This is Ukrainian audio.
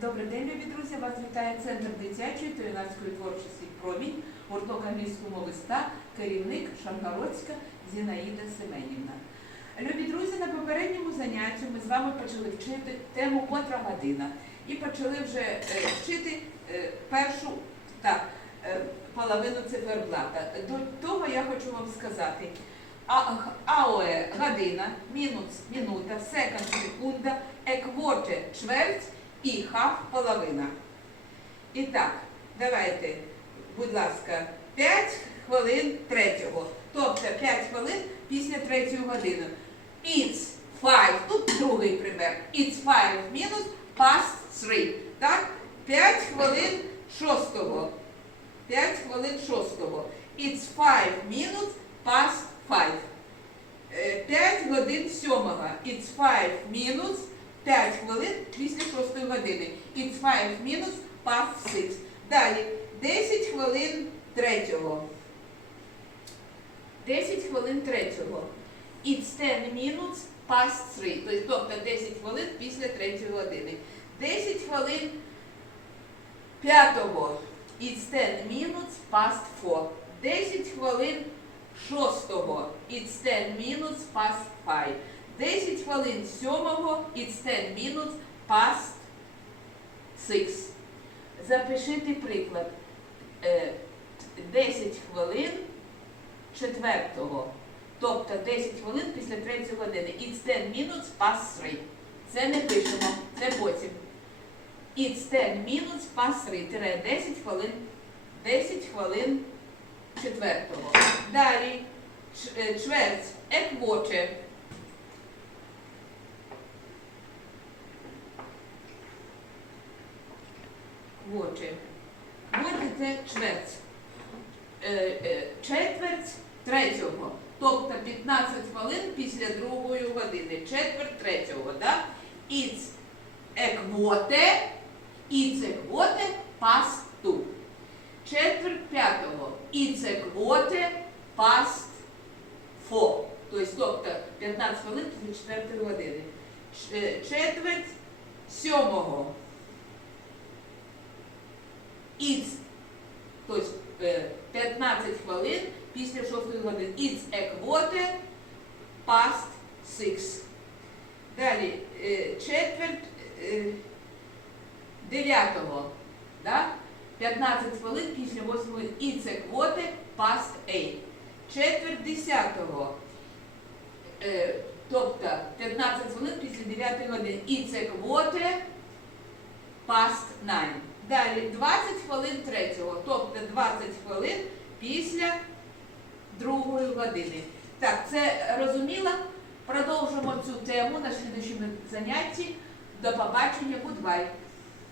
Добрий день, любі друзі! Вас вітає Центр дитячої та юнацької творчості Промінь, гурток англійської мови ста, керівник Шаргородська Зінаїда Семенівна. Любі друзі, на попередньому занятті ми з вами почали вчити тему котра година і почали вже е, вчити е, першу так, е, половину циферблата. До того я хочу вам сказати. АОЕ година, мінус минута, секунд секунда, еквоте чверть і хаф половина. І так, давайте, будь ласка, 5 хвилин третього. Тобто 5 хвилин після третьої години. It's 5, тут другий пример. It's 5 мінус past 3. Так? 5 хвилин шостого. 5 хвилин шостого. It's 5 мінус past 5. 5 годин сьомого. It's 5 мінус 5 хвилин після 6 години. It's 5 мінус past 6. Далі 10 хвилин третього. 10 хвилин третього. It's 10 minutes past 3. Тобто 10 хвилин після 3 години. 10 хвилин п'ятого. It's 10 minutes past 4. 10 хвилин шостого. It's 10 minutes past 5. 10 хвилин сьомого. It's 10 minutes past 6. Запишіть приклад. Е, 10 хвилин четвертого. Тобто 10 хвилин після 3 години. It's 10 minutes past 3. Це не пишемо, це потім. It's 10 minutes past 3. Тире 10 хвилин. 10 хвилин четвертого. Далі е, чверть еквоче. Квоче. Квоче це чверть. Е, е, четверть третього. Тобто 15 хвилин після другої години. Четверть третього. Да? It's еквоте. It's еквоте two. Четверть п'ятого. It's еквоте past four. Тобто, тобто 15 хвилин після четвертої години. Е, Четверть сьомого. It's, тобто е, 15 хвилин після 6 години. It's a quarter past 6. Далі е, четверть е, дев'ятого. Да? 15 хвилин після 8 години. It's a quarter past 8. Четверть десятого. Е, тобто 15 хвилин після 9 години. It's a quarter past 9. Далі 20 хвилин третього, тобто 20 хвилин після другої години. Так, це розуміло? Продовжимо цю тему на слідчому занятті. До побачення, goodbye.